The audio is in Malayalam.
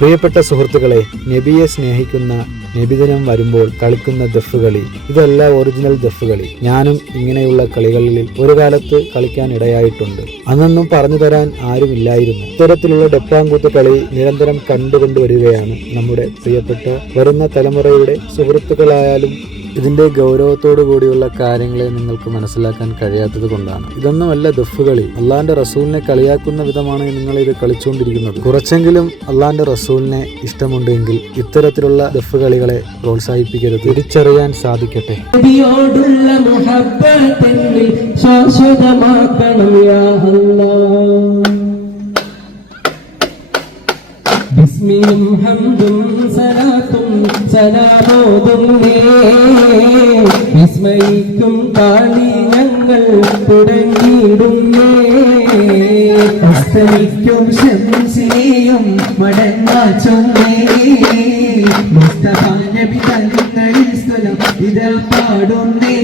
പ്രിയപ്പെട്ട സുഹൃത്തുക്കളെ നബിയെ സ്നേഹിക്കുന്ന നബിദിനം വരുമ്പോൾ കളിക്കുന്ന ദഫ് കളി. ഇതല്ല ഒറിജിനൽ ദഫ് കളി. ഞാനും ഇങ്ങനെയുള്ള കളികളിൽ ഒരു കാലത്ത് കളിക്കാൻ ഇടയായിട്ടുണ്ട്. അന്നൊന്നും പറഞ്ഞു തരാൻ ആരുമില്ലായിരുന്നു. ഇത്തരത്തിലുള്ള ഡെപ്പാങ്കൂത്ത് കളി നിരന്തരം കണ്ടുകൊണ്ടുവരികയാണ് നമ്മുടെ പ്രിയപ്പെട്ട വരുന്ന തലമുറയുടെ സുഹൃത്തുക്കളായാലും ഇതിന്റെ ഗൗരവത്തോടു കൂടിയുള്ള കാര്യങ്ങളെ നിങ്ങൾക്ക് മനസ്സിലാക്കാൻ കഴിയാത്തത് കൊണ്ടാണ്. ഇതൊന്നുമല്ല ദഫ് കളി അള്ളാന്റെ റസൂലിനെ കളിയാക്കുന്ന വിധമാണ് നിങ്ങൾ ഇത് കളിച്ചുകൊണ്ടിരിക്കുന്നത്. കുറച്ചെങ്കിലും അള്ളാന്റെ റസൂലിനെ ഇഷ്ടമുണ്ടെങ്കിൽ ഇത്തരത്തിലുള്ള ദഫ് കളികളെ പ്രോത്സാഹിപ്പിക്കരുത്. തിരിച്ചറിയാൻ സാധിക്കട്ടെ. ബിസ്മിയും ഹംദും സലാത്തും സലാമോതും നേ വിസ്മയിക്കും കാളി ഞങ്ങൾ തുടങ്ങിയിടുന്നേ. അസ്തമിക്കും ശംസിനെയും മടങ്ങാച്ചൊന്നേ മുസ്തഫ നബി തങ്ങളിൽ സ്ഥലം ഇതാ പാടുന്നേ.